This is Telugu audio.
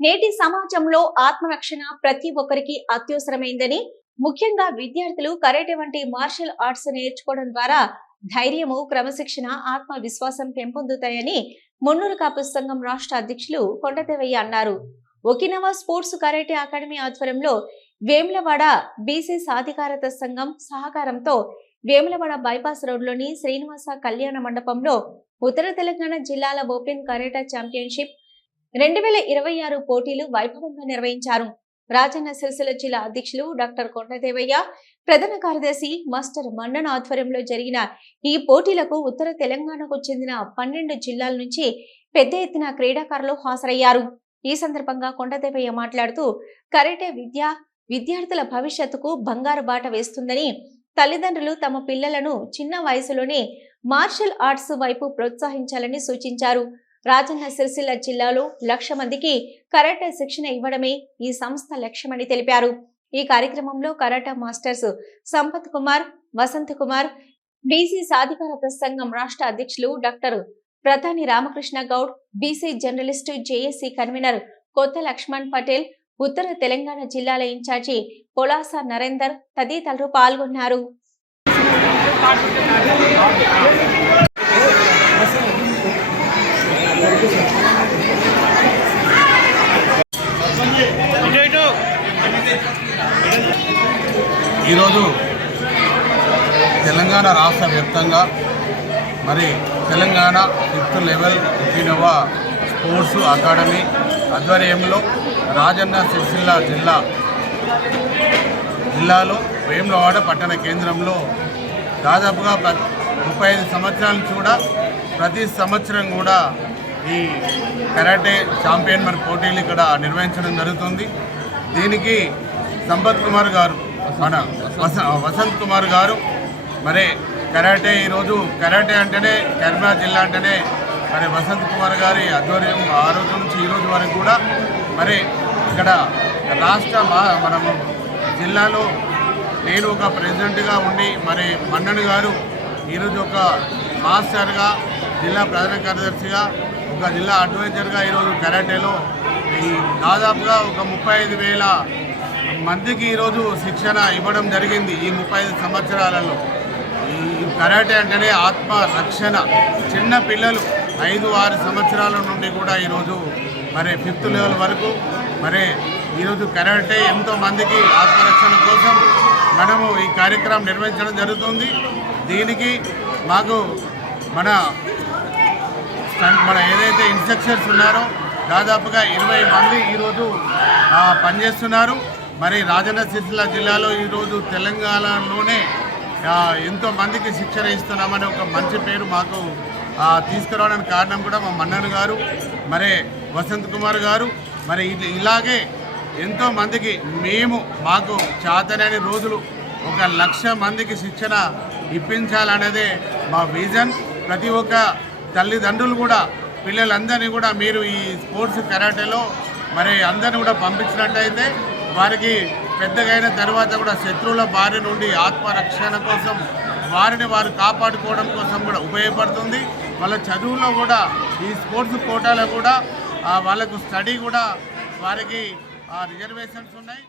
నేటి సమాజంలో ఆత్మరక్షణ ప్రతి ఒక్కరికి అత్యవసరమైందని ముఖ్యంగా విద్యార్థులు కరాటే వంటి మార్షల్ ఆర్ట్స్ నేర్చుకోవడం ద్వారా ధైర్యము క్రమశిక్షణ ఆత్మవిశ్వాసం పెంపొందుతాయని మున్నూరు కాపు సంఘం రాష్ట్ర అధ్యక్షులు కొండదేవయ్య అన్నారు. ఒకినవా స్పోర్ట్స్ కరాటే అకాడమీ ఆధ్వర్యంలో వేములవాడ బీసీ సాధికారత సంఘం సహకారంతో వేములవాడ బైపాస్ రోడ్లోని శ్రీనివాస కళ్యాణ మండపంలో ఉత్తర తెలంగాణ జిల్లాల ఓపెన్ కరాటా ఛాంపియన్షిప్ రెండు వేల ఇరవై ఆరు పోటీలు వైభవంగా నిర్వహించారు. రాజన్న సిరిసిల్ల జిల్లా అధ్యక్షులు డాక్టర్ కొండదేవయ్య ప్రధాన కార్యదర్శి మాస్టర్ మన్నన్ ఆధ్వర్యంలో జరిగిన ఈ పోటీలకు ఉత్తర తెలంగాణకు చెందిన పన్నెండు జిల్లాల నుంచి పెద్ద ఎత్తున క్రీడాకారులు హాజరయ్యారు. ఈ సందర్భంగా కొండదేవయ్య మాట్లాడుతూ కరెటే విద్య విద్యార్థుల భవిష్యత్తుకు బంగారు బాట వేస్తుందని తల్లిదండ్రులు తమ పిల్లలను చిన్న వయసులోనే మార్షల్ ఆర్ట్స్ వైపు ప్రోత్సహించాలని సూచించారు. రాజన్న సిరిసిల్ల జిల్లాలో లక్ష మందికి కరాటే శిక్షణ ఇవ్వడమే ఈ సంస్థ లక్ష్యమని తెలిపారు. ఈ కార్యక్రమంలో karate masters Sampath Kumar Vasanth Kumar BC సాధికారత సంఘం రాష్ట్ర అధ్యక్షులు doctor Pradhani Ramakrishna Goud BC journalist JAC convener Kotha Laxman Patel ఉత్తర తెలంగాణ జిల్లాల ఇన్ఛార్జి పొలాస నరేందర్ తదితరులు పాల్గొన్నారు. ఈరోజు తెలంగాణ రాష్ట్ర వ్యాప్తంగా మరి Telangana fifth level Innova sports academy ఆధ్వర్యంలో రాజన్న సిరిసిల్ల జిల్లా జిల్లాలో వేములవాడ పట్టణ కేంద్రంలో దాదాపుగా ప- ముప్పై ఐదు సంవత్సరాల నుంచి కూడా ప్రతి సంవత్సరం కూడా ఈ కరాటే ఛాంపియన్ మరి పోటీలు ఇక్కడ నిర్వహించడం జరుగుతుంది. దీనికి సంపత్ కుమార్ గారు మన వస వసంత్ కుమార్ గారు మరి కరాటే ఈరోజు కరాటే అంటేనే కరీంనగర్ జిల్లా అంటేనే మరి వసంత్ కుమార్ గారి ఆధ్వర్యం ఆ రోజు నుంచి ఈ రోజు వరకు కూడా మరి ఇక్కడ రాష్ట్ర మా మనము జిల్లాలో నేను ఒక ప్రెసిడెంట్గా ఉండి మరి మన్నన్ గారు ఈరోజు ఒక మాస్టర్గా జిల్లా ప్రధాన కార్యదర్శిగా ఒక జిల్లా అడ్వైజర్గా ఈరోజు కరాటేలో ఈ దాదాపుగా ఒక ముప్పై ఐదు వేల మందికి ఈరోజు శిక్షణ ఇవ్వడం జరిగింది ఈ ముప్పై ఐదు సంవత్సరాలలో. ఈ కరాటే అంటేనే ఆత్మ రక్షణ. చిన్న పిల్లలు ఐదు ఆరు సంవత్సరాల నుండి కూడా ఈరోజు మరి ఫిఫ్త్ లెవెల్ వరకు మరి ఈరోజు కరాటే ఎంతో మందికి ఆత్మరక్షణ కోసం మనము ఈ కార్యక్రమం నిర్వహించడం జరుగుతుంది. దీనికి మాకు మన మన ఏదైతే ఇన్స్ట్రక్టర్స్ ఉన్నారో దాదాపుగా ఇరవై మంది ఈరోజు పనిచేస్తున్నారు. మరి రాజన్న సిరిసిల్ల జిల్లాలో ఈరోజు తెలంగాణలోనే ఎంతో మందికి శిక్షణ ఇస్తున్నామని ఒక మంచి పేరు మాకు తీసుకురావడానికి కారణం కూడా మా మన్నన్ గారు మరి వసంత్ కుమార్ గారు. మరి ఇది- ఇలాగే ఎంతో మందికి మేము మాకు చేతనని రోజులు ఒక లక్ష మందికి శిక్షణ ఇప్పించాలనేదే మా విజన్. ప్రతి ఒక్క తల్లిదండ్రులు కూడా పిల్లలందరినీ కూడా మీరు ఈ స్పోర్ట్స్ కరాటేలో మరి అందరిని కూడా పంపించినట్టయితే వారికి పెద్దగైన తర్వాత కూడా శత్రువుల బారి నుండి ఆత్మరక్షణ కోసం వారిని వారు కాపాడుకోవడం కోసం కూడా ఉపయోగపడుతుంది. వాళ్ళ చదువులో కూడా ఈ స్పోర్ట్స్ కోటాలో కూడా వాళ్ళకు స్టడీ కూడా వారికి రిజర్వేషన్స్ ఉన్నాయి.